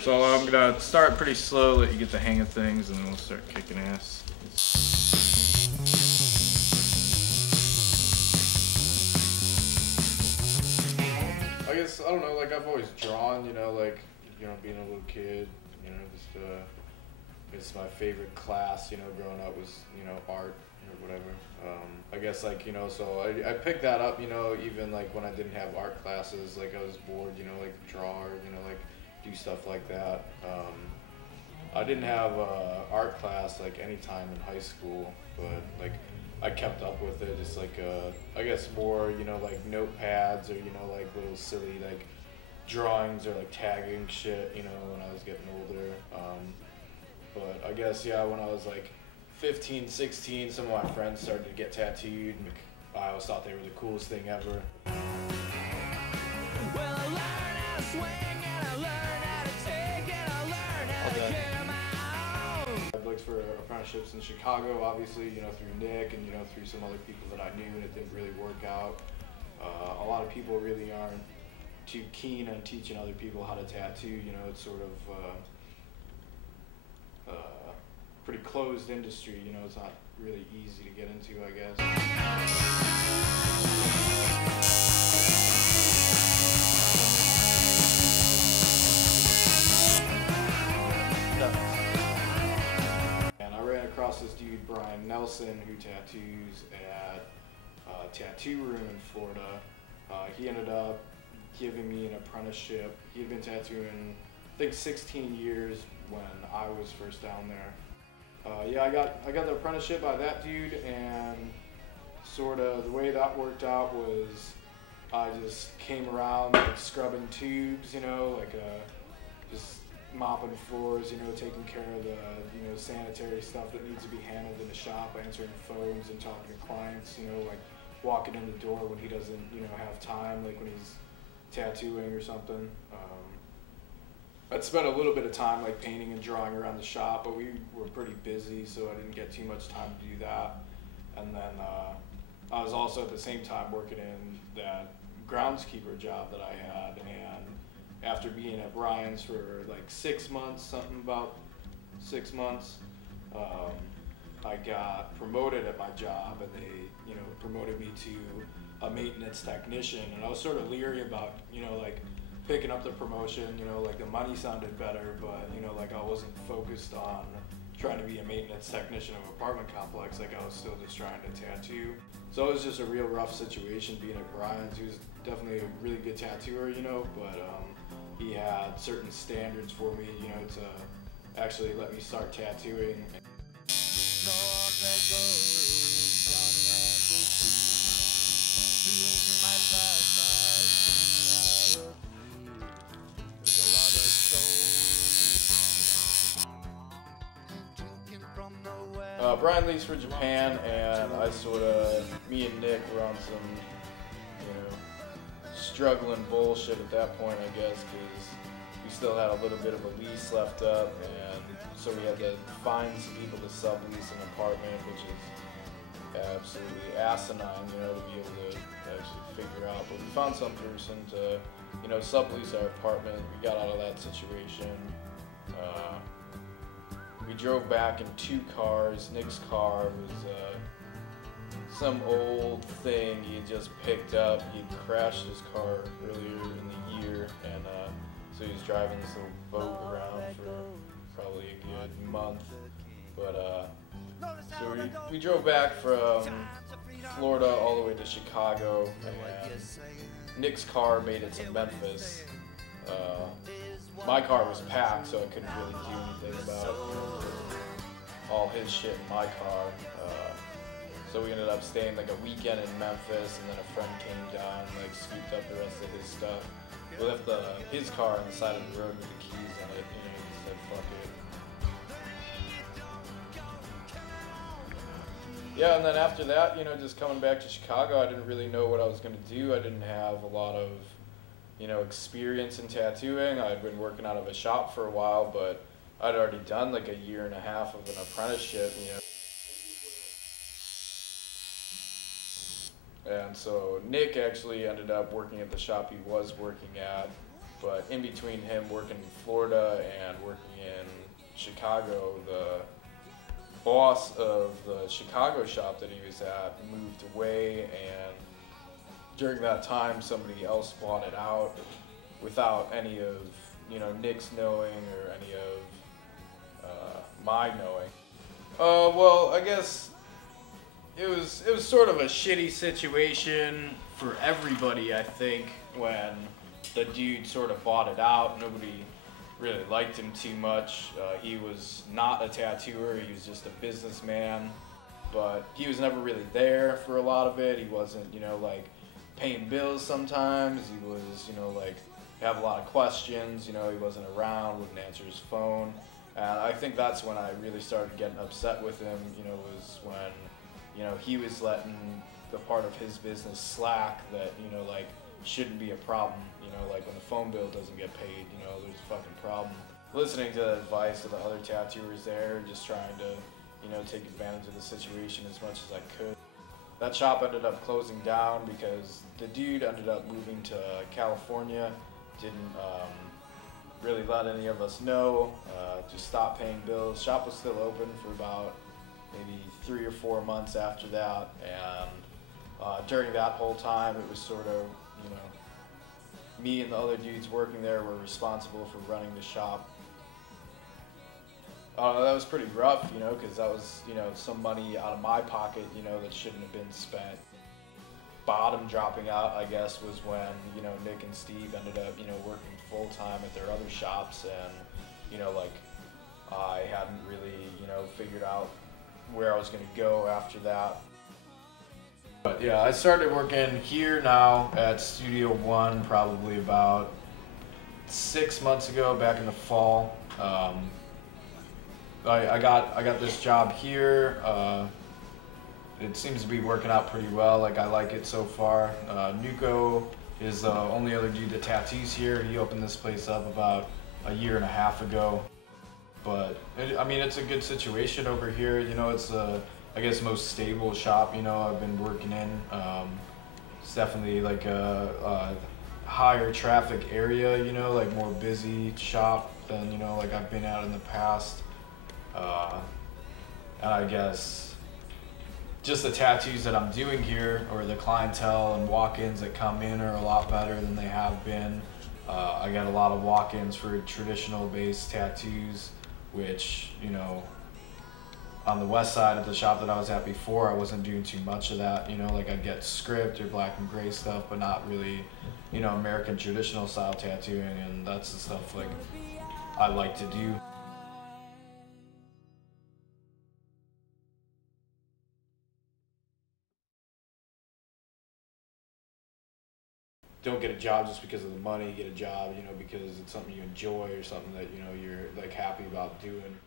So I'm gonna start pretty slow, let you get the hang of things, and then we'll start kicking ass. I guess, I don't know, like I've always drawn, you know, like, being a little kid, just, it's my favorite class, growing up was, art or whatever. I guess, like, so I picked that up, even like when I didn't have art classes, like I was bored, like draw or, like do stuff like that. I didn't have art class like any time in high school, but like I kept up with it. Just like I guess more like notepads or like little silly like drawings or like tagging shit when I was getting older. But I guess when I was like 15, 16, some of my friends started to get tattooed, and I always thought they were the coolest thing ever. Well, I learned how to swing and I learned how to take and I learned how to carry my own. I've looked for apprenticeships in Chicago, obviously, through Nick and through some other people that I knew, and it didn't really work out. A lot of people really aren't too keen on teaching other people how to tattoo. It's sort of pretty closed industry. It's not really easy to get into, I guess. And I ran across this dude, Brian Nelson, who tattoos at a tattoo room in Florida. He ended up giving me an apprenticeship. He had been tattooing, I think, 16 years when I was first down there. I got the apprenticeship by that dude, and sort of the way that worked out was I just came around like scrubbing tubes, like just mopping floors, taking care of the sanitary stuff that needs to be handled in the shop, answering phones and talking to clients, like walking in the door when he doesn't have time, like when he's tattooing or something. I'd spent a little bit of time like painting and drawing around the shop, but we were pretty busy, so I didn't get too much time to do that. And then I was also at the same time working in that groundskeeper job that I had, and after being at Brian's for like 6 months, something about 6 months, I got promoted at my job, and they promoted me to a maintenance technician, and I was sort of leery about like picking up the promotion, like the money sounded better, but like I wasn't focused on trying to be a maintenance technician of an apartment complex, like I was still just trying to tattoo. So it was just a real rough situation being at Brian's. He was definitely a really good tattooer, but he had certain standards for me, to actually let me start tattooing. Brian leaves for Japan, and me and Nick were on some, struggling bullshit at that point, I guess, because we still had a little bit of a lease left up, and so we had to find some people to sublease an apartment, which is absolutely asinine, to be able to actually figure out. But we found some person to, sublease our apartment. We got out of that situation. We drove back in 2 cars. Nick's car was some old thing he had just picked up. He had crashed his car earlier in the year, and so he was driving this little boat around for probably a good month. But so we drove back from Florida all the way to Chicago, and Nick's car made it to Memphis. My car was packed, so I couldn't really do anything about all his shit in my car. So we ended up staying like a weekend in Memphis, and then a friend came down and like scooped up the rest of his stuff. We left his car on the side of the road with the keys in it, he said fuck it. Yeah, and then after that, just coming back to Chicago, I didn't really know what I was going to do. I didn't have a lot of experience in tattooing. I'd been working out of a shop for a while, but I'd already done like a 1.5 years of an apprenticeship, And so Nick actually ended up working at the shop he was working at, But in between him working in Florida and working in Chicago, the boss of the Chicago shop that he was at moved away, and during that time somebody else bought it out without any of Nick's knowing or any of my knowing. Well, I guess it was sort of a shitty situation for everybody, I think, when the dude sort of bought it out. Nobody really liked him too much. He was not a tattooer, he was just a businessman, but he was never really there for a lot of it. He wasn't, like paying bills sometimes. He was, like, have a lot of questions, he wasn't around, wouldn't answer his phone. And I think that's when I really started getting upset with him, was when, he was letting the part of his business slack that, like, shouldn't be a problem, like when the phone bill doesn't get paid, there's a fucking problem. Listening to the advice of the other tattooers there, just trying to, take advantage of the situation as much as I could. That shop ended up closing down because the dude ended up moving to California, didn't really let any of us know, just stopped paying bills. Shop was still open for about maybe 3 or 4 months after that, and during that whole time it was sort of, me and the other dudes working there were responsible for running the shop. That was pretty rough, because that was, some money out of my pocket, that shouldn't have been spent. Bottom dropping out, I guess, was when, Nick and Steve ended up, working full-time at their other shops, and, like, I hadn't really, figured out where I was going to go after that. But yeah, I started working here now at Studio One probably about 6 months ago, back in the fall. I got this job here. It seems to be working out pretty well. Like, I like it so far. Nuko is the only other dude that tattoos here. He opened this place up about a year and a half ago. But I mean, it's a good situation over here. It's I guess most stable shop, I've been working in. It's definitely like a higher traffic area, like more busy shop than, like I've been at in the past. And I guess just the tattoos that I'm doing here, or the clientele and walk-ins that come in, are a lot better than they have been. I got a lot of walk-ins for traditional based tattoos, which, on the west side of the shop that I was at before, I wasn't doing too much of that. Like, I'd get script or black and gray stuff, but not really, American traditional style tattooing, and that's the stuff, like, I like to do. Don't get a job just because of the money. Get a job, because it's something you enjoy or something that, you're, like, happy about doing.